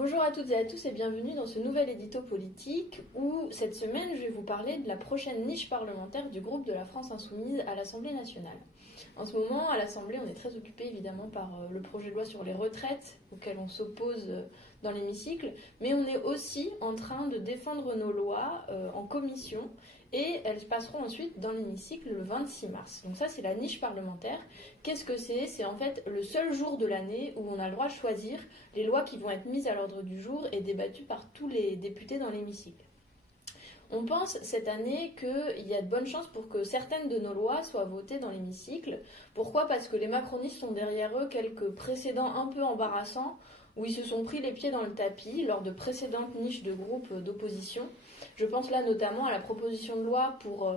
Bonjour à toutes et à tous et bienvenue dans ce nouvel édito politique où cette semaine je vais vous parler de la prochaine niche parlementaire du groupe de la France Insoumise à l'Assemblée nationale. En ce moment, à l'Assemblée, on est très occupé évidemment par le projet de loi sur les retraites auquel on s'oppose dans l'hémicycle, mais on est aussi en train de défendre nos lois en commission et elles passeront ensuite dans l'hémicycle le 26 mars. Donc ça, c'est la niche parlementaire. Qu'est-ce que c'est ? C'est en fait le seul jour de l'année où on a le droit de choisir les lois qui vont être mises à l'ordre du jour et débattues par tous les députés dans l'hémicycle. On pense cette année qu'il y a de bonnes chances pour que certaines de nos lois soient votées dans l'hémicycle. Pourquoi ? Parce que les macronistes ont derrière eux quelques précédents un peu embarrassants où ils se sont pris les pieds dans le tapis lors de précédentes niches de groupes d'opposition. Je pense là notamment à la proposition de loi pour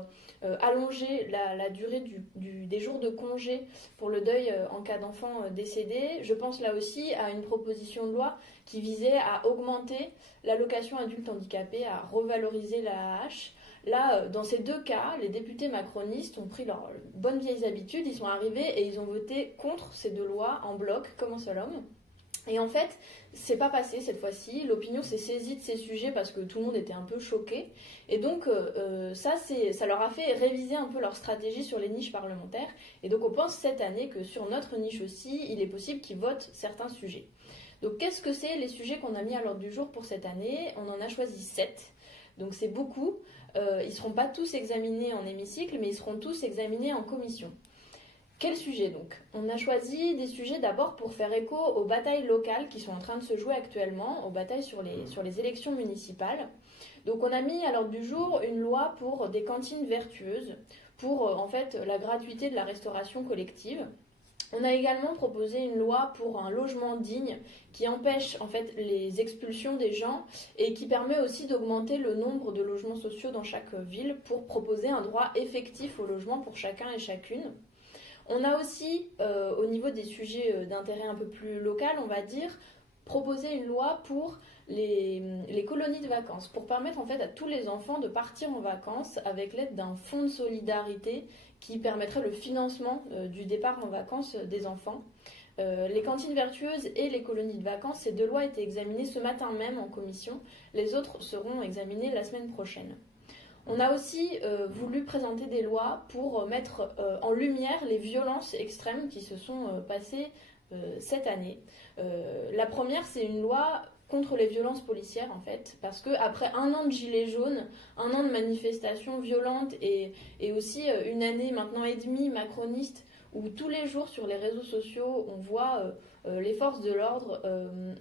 allonger la durée des jours de congé pour le deuil en cas d'enfant décédé. Je pense là aussi à une proposition de loi qui visait à augmenter l'allocation adulte handicapé, à revaloriser la AAH. Là, dans ces deux cas, les députés macronistes ont pris leurs bonnes vieilles habitudes, ils sont arrivés et ils ont voté contre ces deux lois en bloc, comme un seul homme. Et en fait, c'est pas passé cette fois-ci. L'opinion s'est saisie de ces sujets parce que tout le monde était un peu choqué. Et donc, ça leur a fait réviser un peu leur stratégie sur les niches parlementaires. Et donc, on pense cette année que sur notre niche aussi, il est possible qu'ils votent certains sujets. Donc, qu'est-ce que c'est les sujets qu'on a mis à l'ordre du jour pour cette année ? On en a choisi 7. Donc, c'est beaucoup. Ils ne seront pas tous examinés en hémicycle, mais ils seront tous examinés en commission. Quel sujet donc ? On a choisi des sujets d'abord pour faire écho aux batailles locales qui sont en train de se jouer actuellement, aux batailles sur les élections municipales. Donc on a mis à l'ordre du jour une loi pour des cantines vertueuses, pour en fait la gratuité de la restauration collective. On a également proposé une loi pour un logement digne qui empêche en fait les expulsions des gens et qui permet aussi d'augmenter le nombre de logements sociaux dans chaque ville pour proposer un droit effectif au logement pour chacun et chacune. On a aussi, au niveau des sujets d'intérêt un peu plus local, on va dire, proposé une loi pour les colonies de vacances, pour permettre en fait à tous les enfants de partir en vacances avec l'aide d'un fonds de solidarité qui permettrait le financement du départ en vacances des enfants. Les cantines vertueuses et les colonies de vacances, ces deux lois étaient examinées ce matin même en commission. Les autres seront examinées la semaine prochaine. On a aussi voulu présenter des lois pour mettre en lumière les violences extrêmes qui se sont passées cette année. La première, c'est une loi contre les violences policières en fait, parce qu'après un an de gilets jaunes, un an de manifestations violentes et aussi une année maintenant et demie macroniste où tous les jours sur les réseaux sociaux on voit les forces de l'ordre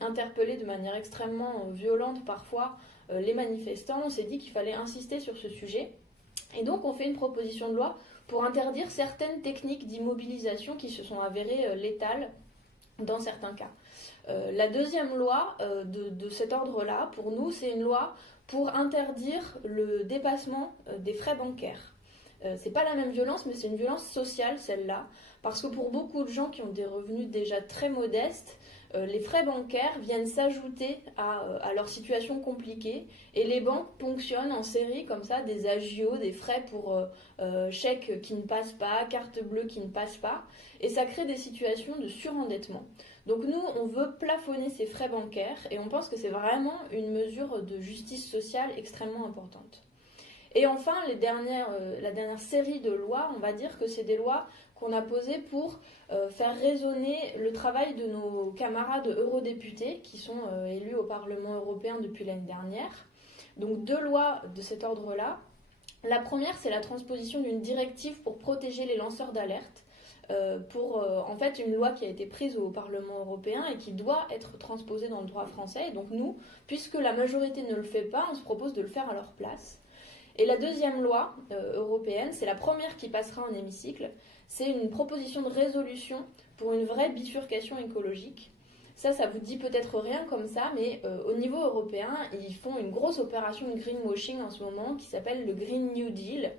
interpeller de manière extrêmement violente parfois les manifestants, on s'est dit qu'il fallait insister sur ce sujet. Et donc on fait une proposition de loi pour interdire certaines techniques d'immobilisation qui se sont avérées létales dans certains cas. La deuxième loi de cet ordre-là, pour nous, c'est une loi pour interdire le dépassement des frais bancaires. C'est pas la même violence, mais c'est une violence sociale, celle-là, parce que pour beaucoup de gens qui ont des revenus déjà très modestes, les frais bancaires viennent s'ajouter à leur situation compliquée et les banques ponctionnent en série comme ça des agios, des frais pour chèques qui ne passent pas, cartes bleues qui ne passent pas et ça crée des situations de surendettement. Donc nous, on veut plafonner ces frais bancaires et on pense que c'est vraiment une mesure de justice sociale extrêmement importante. Et enfin, la dernière série de lois, on va dire que c'est des lois qu'on a posées pour faire résonner le travail de nos camarades eurodéputés qui sont élus au Parlement européen depuis l'année dernière. Donc 2 lois de cet ordre-là. La première, c'est la transposition d'une directive pour protéger les lanceurs d'alerte. En fait une loi qui a été prise au Parlement européen et qui doit être transposée dans le droit français. Et donc nous, puisque la majorité ne le fait pas, on se propose de le faire à leur place. Et la deuxième loi européenne, c'est la première qui passera en hémicycle, c'est une proposition de résolution pour une vraie bifurcation écologique. Ça vous dit peut-être rien comme ça, mais au niveau européen, ils font une grosse opération de greenwashing en ce moment qui s'appelle le Green New Deal.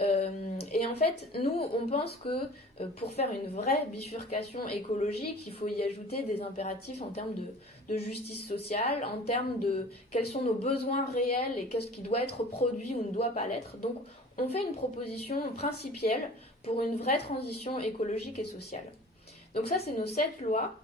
Et en fait, nous, on pense que pour faire une vraie bifurcation écologique, il faut y ajouter des impératifs en termes de justice sociale, en termes de quels sont nos besoins réels et qu'est-ce qui doit être produit ou ne doit pas l'être. Donc, on fait une proposition principielle pour une vraie transition écologique et sociale. Donc ça, c'est nos 7 lois.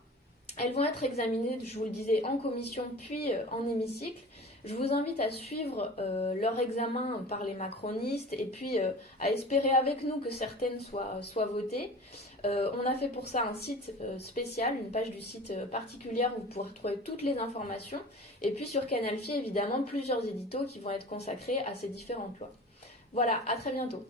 Elles vont être examinées, je vous le disais, en commission puis en hémicycle. Je vous invite à suivre leur examen par les macronistes et puis à espérer avec nous que certaines soient votées. On a fait pour ça un site spécial, une page du site particulière où vous pourrez retrouver toutes les informations. Et puis sur Canal Phi, évidemment, plusieurs éditos qui vont être consacrés à ces différentes lois. Voilà, à très bientôt.